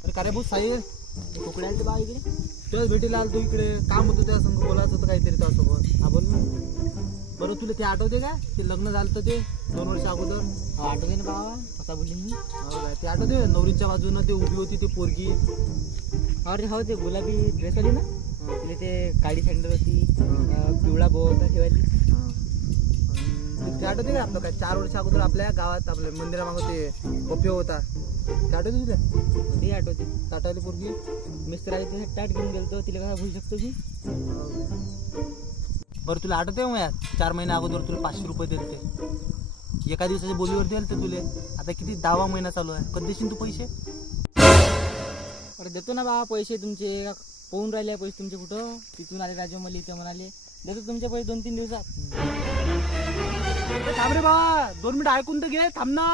अरे का रे भाऊ साहिल, कुकडे आले बा इकडे? तुझ्याच भेटीला आलो तू इकडे. काम होतं त्या संग बोलायचं होतं काहीतरी त्यासोबत. हा बोल ना. बरं तुला ते आठवते का ते लग्न झालं होतं ते 2 वर्ष अगोदर? हो आठवते ना बाबा, कसा बोलली मी. हो काय ते आठवते? नवरीच्या बाजूनं ते उभी होती ते पोरगी. अरे हो ते गुलाबी ड्रेस वाली ना, तिला ते काळी सँडल होती, पिवळा बो होता ठेवायची. ते आठवते का आपलं काय 4 वर्ष अगोदर आपल्या गावात आपल्या मंदिरामागं ते पप्पे होता ते आठवते तुला? ती आठवते. ताटाली पोरगी. मिस्त्राचे ते ताट घेऊन गेलतो, तिला कसा भूल शकतो मी. बरं तुला आठवते मग यार 4 महिन्या अगोदर तुला 500 रुपये दिले ते एका दिवसाच्या बोलीवर दिले ते तुले. आता किती 10वा महिना चालू आहे, कधी देशील तू पैसे? अरे देतो ना बाबा पैसे तुमचे. पोहून राहिले पैसे तुमचे कुठं? तिथून आले राजू मला इथे म्हणाले देतो तुमचे पैसे 2-3 दिवसात. थांब रे बाबा 2 मिनिटं ऐकून तर घे, थांब ना.